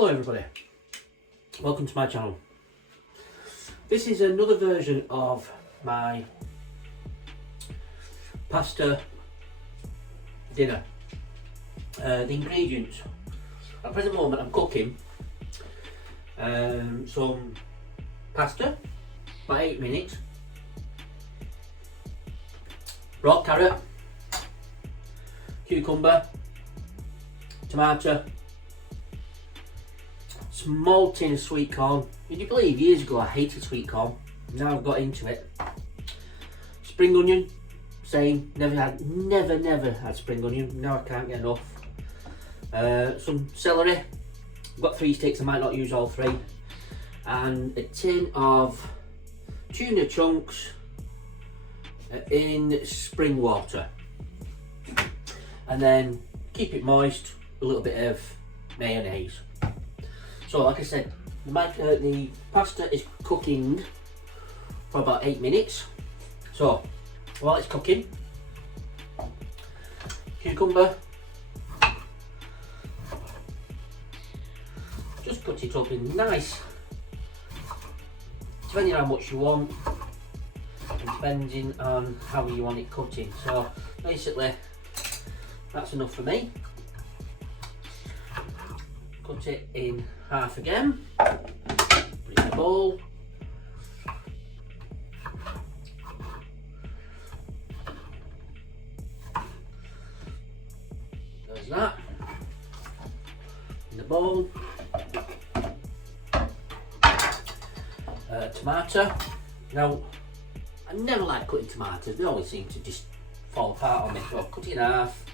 Hello everybody, welcome to my channel. This is another version of my pasta dinner. The ingredients, at the present moment I'm cooking some pasta, about 8 minutes, raw carrot, cucumber, tomato, small tin of sweet corn. Would you believe years ago I hated sweet corn? Now I've got into it. Spring onion, same. Never had spring onion. Now I can't get enough. Some celery. I've got 3 sticks. I might not use all 3. And a tin of tuna chunks in spring water. And then keep it moist. A little bit of mayonnaise. So, like I said, the pasta is cooking for about 8 minutes. So, while it's cooking, cucumber, just cut it up in nice, depending on how much you want, and depending on how you want it cutting. So, basically, that's enough for me. Cut it in half again, put it in a bowl, there's that, in the bowl. Tomato. Now, I never like cutting tomatoes, they always seem to just fall apart on me, so cut it in half.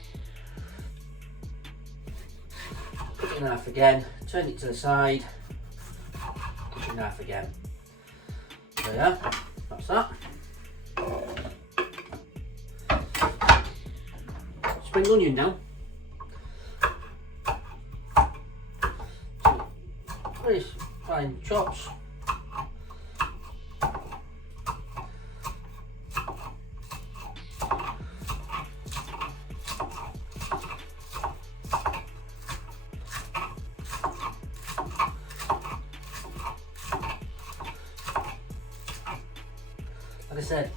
Cut it in half again, turn it to the side, cut it in half again. So yeah, that's that. Spring onion now. So, very fine chops. Like I said,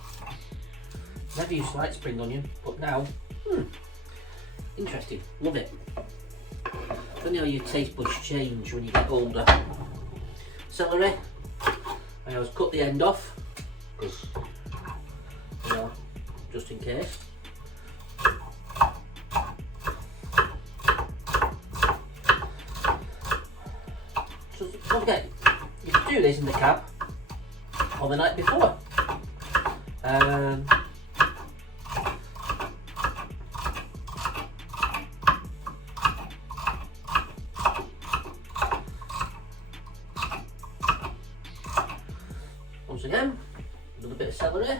never used to like spring onion, but now, interesting, love it. Funny how your taste buds change when you get older. Celery, I always cut the end off, because, you know, just in case. So don't forget, you can do this in the cab, or the night before. Once again, a little bit of celery. I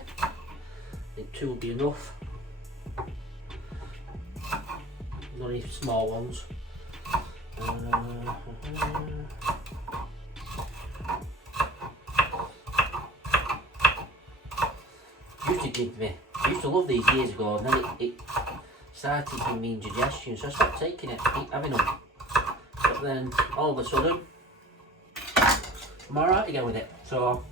think 2 will be enough. Not any small ones. I used to love these years ago, and then it started giving me indigestion, so I stopped taking it, keep having them. But then all of a sudden, I'm alright again with it. So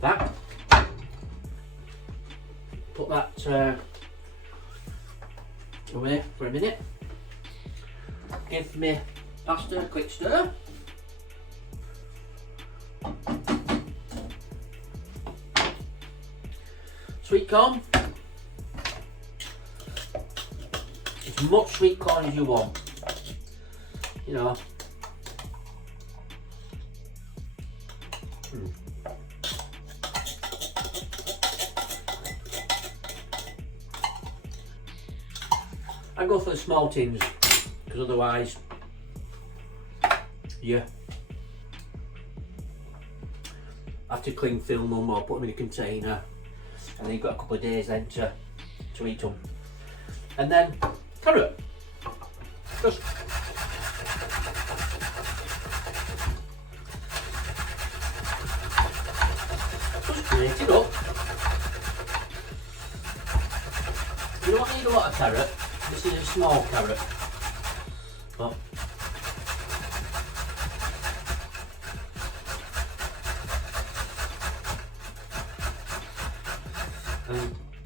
that, put that away for a minute. Give me pasta a quick stir. Sweet corn, as much sweet corn as you want, you know. I go for the small tins, because otherwise, yeah, I have to cling film them or put them in a container. And then you've got a couple of days then to eat them. And then carrot. Just grate it up. You don't need a lot of carrot. This is a small carrot, but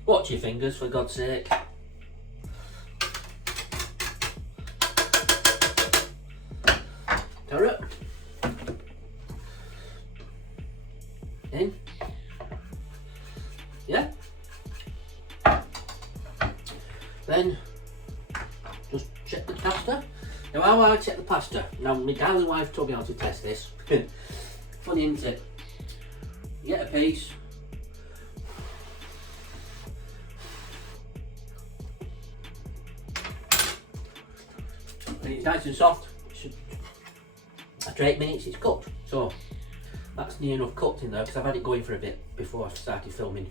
watch your fingers, for God's sake. Carrot in, yeah. Then just check the pasta. Now how I check the pasta? Now my darling wife told me how to test this. Funny, isn't it? You get a piece. And it's nice and soft. After 8 minutes it's cooked. So that's near enough cooked in there because I've had it going for a bit before I started filming.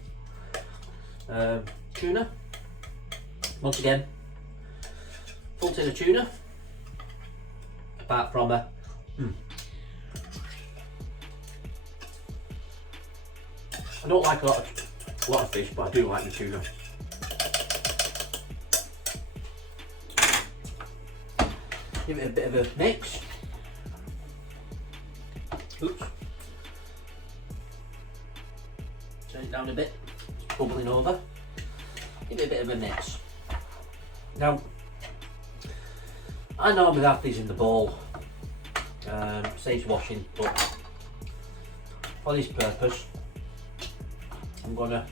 Tuna. Once again, full tin of tuna. Apart from a I don't like a lot of fish, but I do like the tuna. Give it a bit of a mix. Oops. Turn it down a bit. It's bubbling over. Give it a bit of a mix. Now, I normally have these in the bowl. Saves washing, but for this purpose, I'm gonna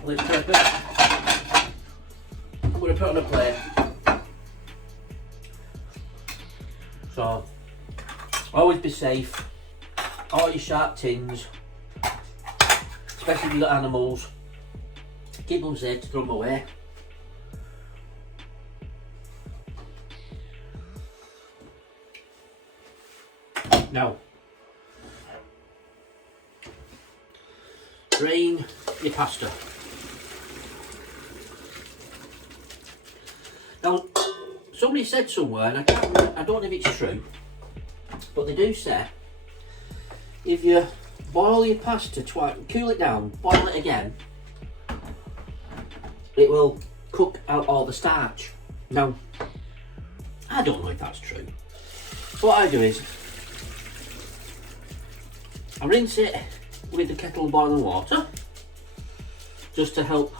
for this purpose, I'm gonna put it on a plate. So, always be safe. All your sharp tins, especially if you've got animals, keep them safe to throw them away. Now, drain your pasta. Now, somebody said somewhere, and I don't know if it's true, but they do say if you boil your pasta twice, cool it down, boil it again, it will cook out all the starch. Now, I don't know if that's true. So what I do is I rinse it with the kettle of boiling water just to help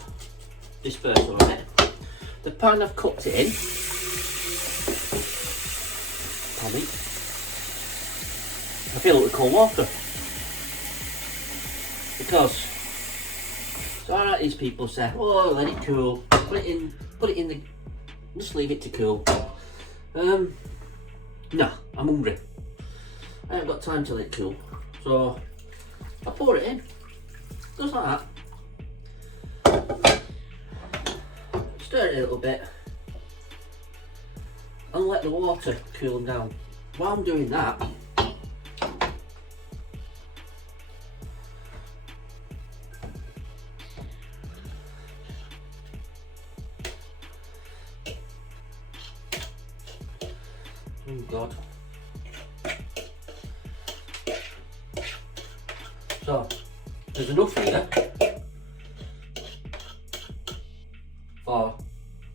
disperse all of it. The pan I've cooked it in, I fill it with cold water because so alright, these people say, oh, let it cool, put it in the, just leave it to cool. Nah, I'm hungry. I haven't got time to let it cool, so I pour it in, just like that. Stir it a little bit and let the water cool down. While I'm doing that, oh God. So, there's enough here for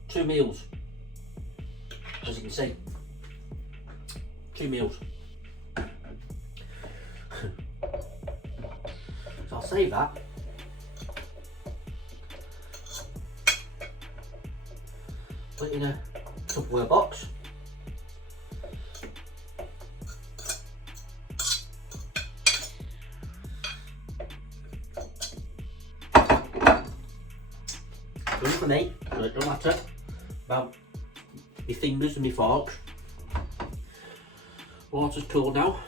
2 meals, as you can see. 2 meals. So I'll save that. Put it in a Tupperware box. Done for me, so it don't matter about my fingers and my forks. Water's cool now.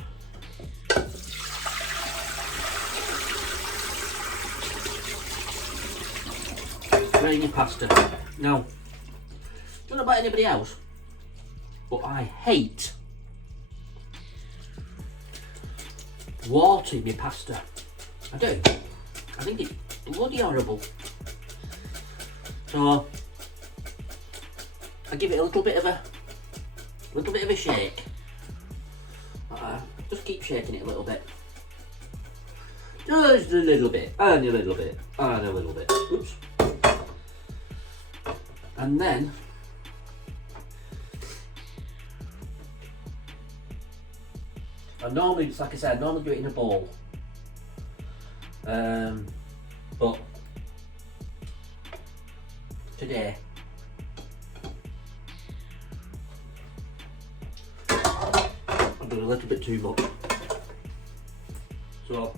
Drain your pasta. Now, don't know about anybody else, but I hate water in my pasta. I do. I think it's bloody horrible. So I give it a little bit of a little bit of a shake. Just keep shaking it a little bit. Just a little bit, and a little bit, and a little bit. Oops. And then I normally, like I said, I normally do it in a bowl. But today I've done a little bit too much. So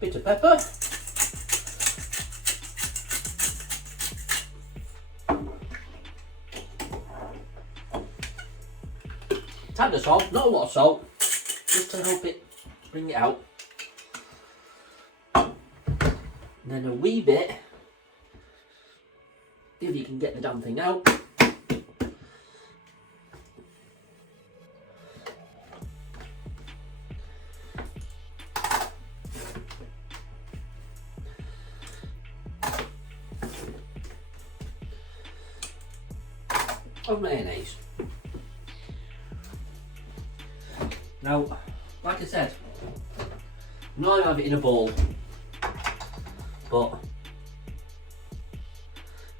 bit of pepper. Tad of salt, not a lot of salt, just to help it bring it out. And then a wee bit, if you can get the damn thing out. Of mayonnaise. Now, like I said, normally I have it in a bowl, but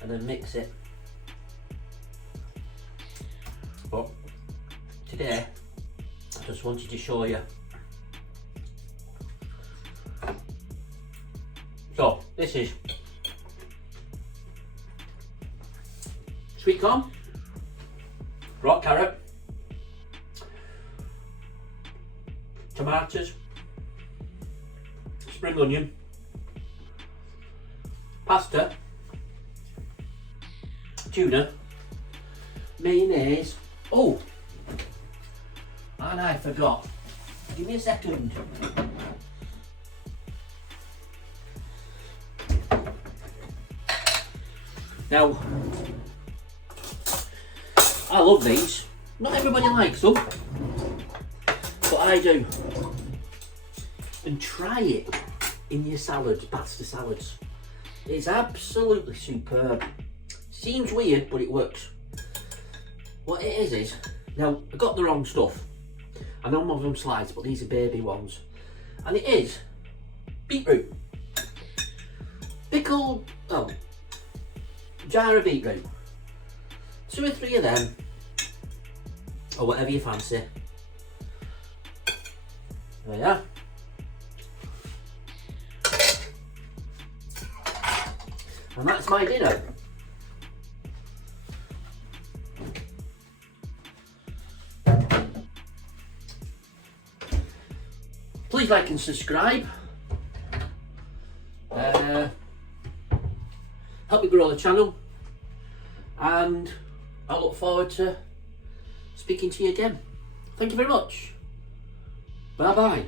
and then mix it. But today, I just wanted to show you. So this is sweet corn, raw carrot, tomatoes, spring onion, pasta, tuna, mayonnaise. Oh, and I forgot. Give me a second. Now, I love these. Not everybody likes them, but I do. And try it in your salads, pasta salads. It's absolutely superb. Seems weird, but it works. What it is, now I got the wrong stuff. I know most of them slides, but these are baby ones. And it is beetroot. Pickled, jar of beetroot. 2 or 3 of them, or whatever you fancy. There you are. And that's my dinner. Please like and subscribe. Help me grow the channel. And I look forward to speaking to you again. Thank you very much. Bye bye.